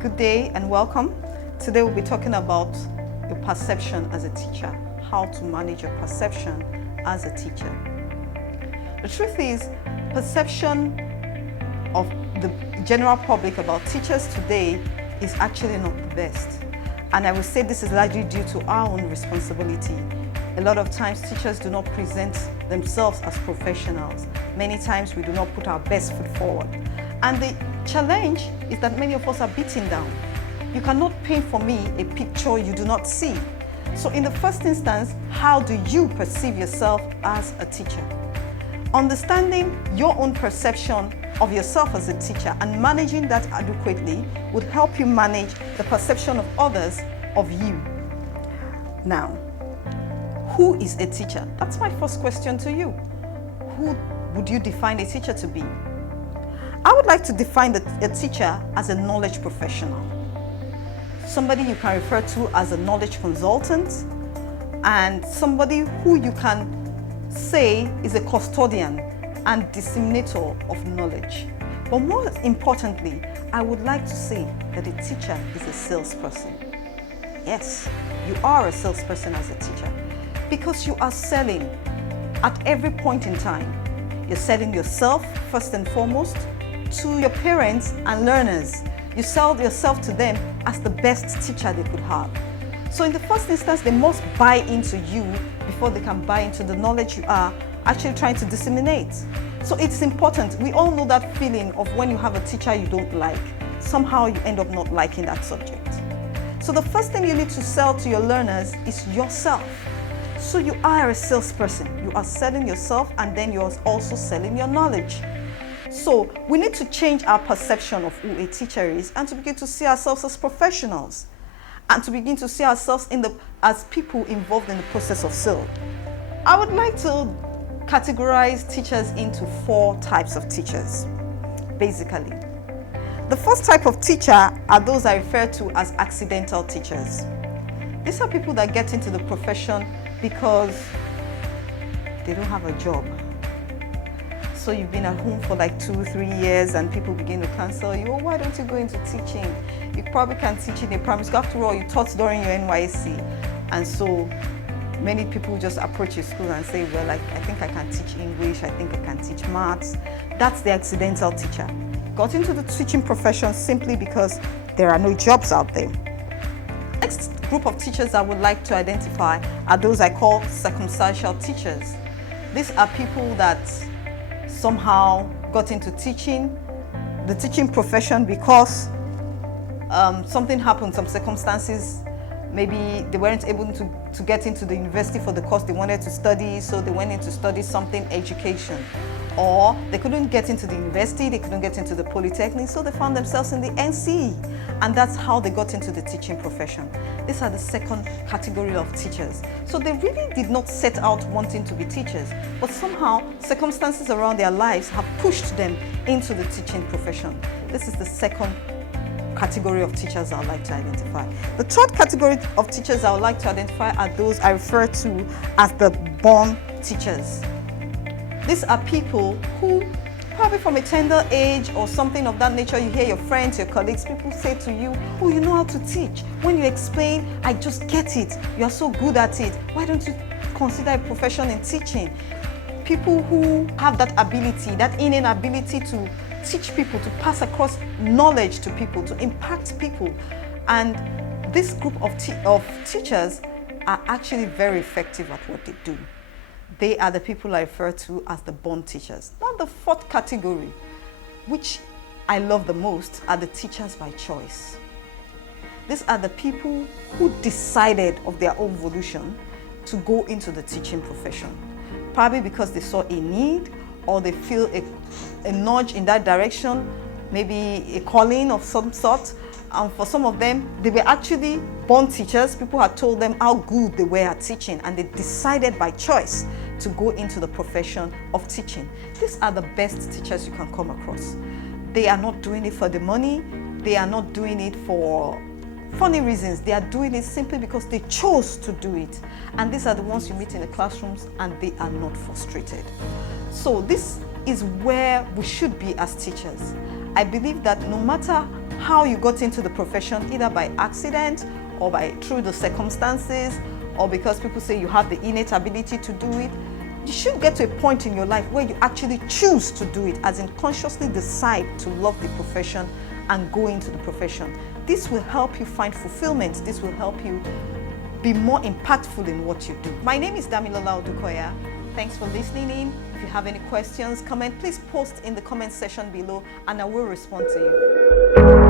Good day and welcome. Today we'll be talking about your perception as a teacher, how to manage your perception as a teacher. The truth is, perception of the general public about teachers today is actually not the best. And I will say this is largely due to our own responsibility. A lot of times teachers do not present themselves as professionals. Many times we do not put our best foot forward. And the challenge is that many of us are beaten down. You cannot paint for me a picture you do not see. So in the first instance, how do you perceive yourself as a teacher? Understanding your own perception of yourself as a teacher and managing that adequately would help you manage the perception of others of you. Now, who is a teacher? That's my first question to you. Who would you define a teacher to be? I would like to define a teacher as a knowledge professional. Somebody you can refer to as a knowledge consultant, and somebody who you can say is a custodian and disseminator of knowledge. But more importantly, I would like to say that a teacher is a salesperson. Yes, you are a salesperson as a teacher because you are selling at every point in time. You're selling yourself first and foremost to your parents and learners. You sell yourself to them as the best teacher they could have. So in the first instance, they must buy into you before they can buy into the knowledge you are actually trying to disseminate. So it's important. We all know that feeling of when you have a teacher you don't like. Somehow you end up not liking that subject. So the first thing you need to sell to your learners is yourself. So you are a salesperson. You are selling yourself, and then you're also selling your knowledge. So we need to change our perception of who a teacher is and to begin to see ourselves as professionals and to begin to see ourselves as people involved in the process of sale. I would like to categorize teachers into 4 types of teachers, basically. The first type of teacher are those I refer to as accidental teachers. These are people that get into the profession because they don't have a job. So you've been at home for like 2-3 years and people begin to cancel you. Oh, why don't you go into teaching? You probably can teach in a primary school. After all, you taught during your NYSC. And so many people just approach your school and say, well, I think I can teach English. I think I can teach maths. That's the accidental teacher. Got into the teaching profession simply because there are no jobs out there. Next group of teachers I would like to identify are those I call circumstantial teachers. These are people that somehow got into the teaching profession because something happened, some circumstances. Maybe they weren't able to get into the university for the course they wanted to study, so they went in to study something, education. Or they couldn't get into the university, they couldn't get into the polytechnic, so they found themselves in the NCE. And that's how they got into the teaching profession. These are the second category of teachers. So they really did not set out wanting to be teachers, but somehow circumstances around their lives have pushed them into the teaching profession. This is the second category of teachers I would like to identify. The third category of teachers I would like to identify are those I refer to as the born teachers. These are people who, probably from a tender age or something of that nature, you hear your friends, your colleagues, people say to you, oh, you know how to teach. When you explain, I just get it. You are so good at it. Why don't you consider a profession in teaching? People who have that ability, that innate ability to teach people, to pass across knowledge to people, to impact people. And this group of teachers are actually very effective at what they do. They are the people I refer to as the born teachers. Now the fourth category, which I love the most, are the teachers by choice. These are the people who decided of their own volition to go into the teaching profession. Probably because they saw a need or they feel a nudge in that direction, maybe a calling of some sort. And for some of them, they were actually born teachers. People had told them how good they were at teaching, and they decided by choice to go into the profession of teaching. These are the best teachers you can come across. They are not doing it for the money. They are not doing it for funny reasons. They are doing it simply because they chose to do it. And these are the ones you meet in the classrooms, and they are not frustrated. So this is where we should be as teachers. I believe that no matter how you got into the profession, either by accident or through the circumstances, or because people say you have the innate ability to do it, you should get to a point in your life where you actually choose to do it, as in consciously decide to love the profession and go into the profession. This will help you find fulfillment. This will help you be more impactful in what you do. My name is Damilola Odukoya. Thanks for listening in. If you have any questions, comment, please post in the comment section below and I will respond to you.